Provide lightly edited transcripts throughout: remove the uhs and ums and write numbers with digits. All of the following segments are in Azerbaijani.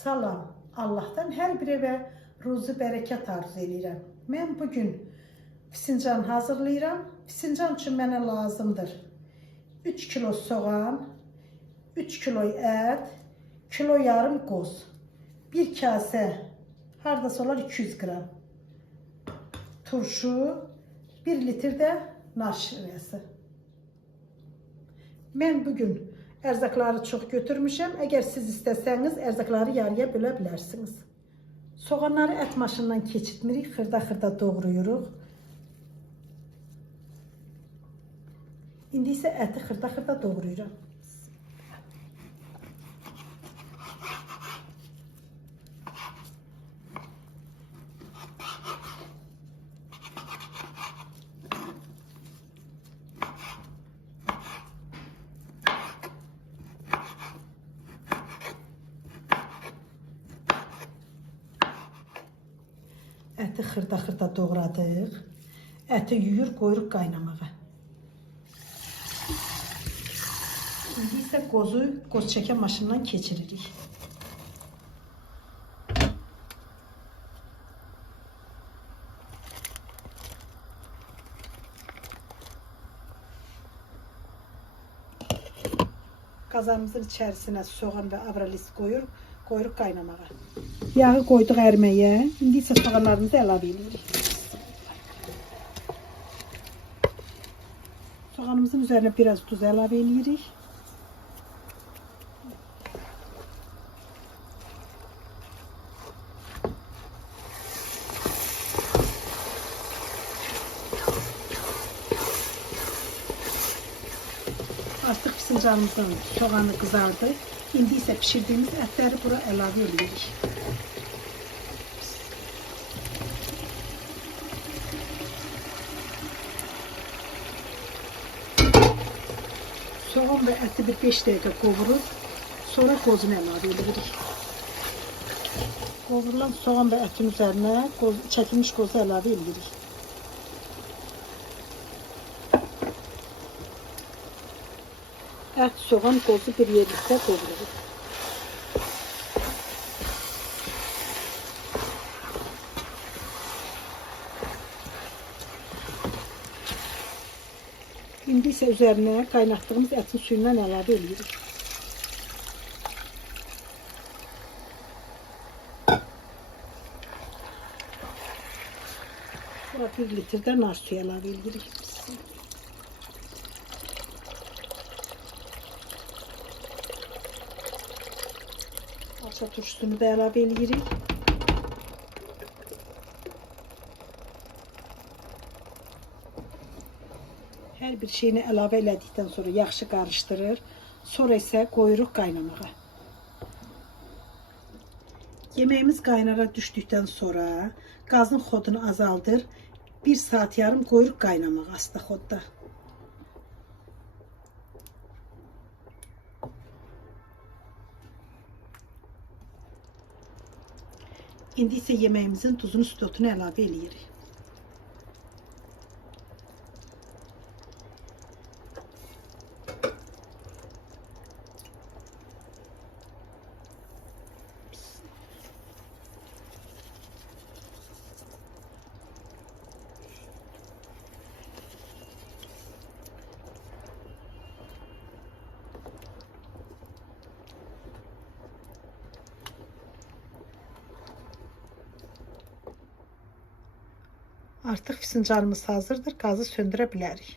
Salam, Allah'tan hər bir evə ruzi bərəkət arzu edirəm. Mən bugün fincan hazırlayıram. Fincan üçün mənə lazımdır 3 kilo soğan, 3 kilo ət, kilo yarım qoz, 1 kase, hardasa olar 200 qram turşu, 1 litr də nar şirəsi. Mən bugün ərzaqları çox götürmüşəm. Əgər siz istəsəniz ərzaqları yarıya bölə bilərsiniz. Soğanları ət maşından keçirtmirik, xırda-xırda doğrayırıq. İndi isə əti xırda-xırda doğrayıram. Əti xırda-xırda doğradıq. Əti yuyur, qoyuruq qaynamağa. İndi isə qozu qoz çəkən maşından keçiririk. Qazanımızın içərisinə soğan və abralis qoyuruq qaynamağa. Yağı qoyduq ərməyə. İndi isə soğanlarımızı əlavə edirik. Soğanımızın üzərinə biraz tuz əlavə edirik. Artıq fincanımızın soğanı qızardı. İndi isə pişirdiyimiz ətləri bura əlavə edirik. Soğan və əti bir 5 dəqiqə qovurub, sonra qozunu əlavə edirik. Qovurulan soğan və ətin üzərinə çəkilmiş qozu əlavə edirik. Ət, soğan, qozu bir yerlikdə qovururuq. İndi isə üzərinə qaynatdığımız ətin suyundan əlavə edirik. Bura 1 litr də nar suyu əlavə edirik. Alça turşusunu da əlavə edirik. Hər bir şeyini əlavə elədikdən sonra yaxşı qarışdırır. Sonra isə qoyuruq qaynamağa. Yeməyimiz qaynara düşdükdən sonra qazın xodunu azaldır. 1 saat yarım qoyuruq qaynamağa asta xodda. İndi isə yeməyimizin tuzunu, stotunu əlavə edirik. Artıq fincanımız hazırdır. Qazı söndürə bilərik.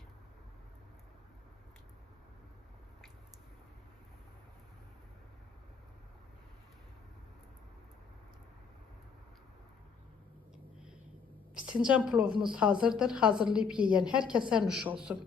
Fincan plovumuz hazırdır. Hazırlayıb yeyən hər kəsə nuş olsun.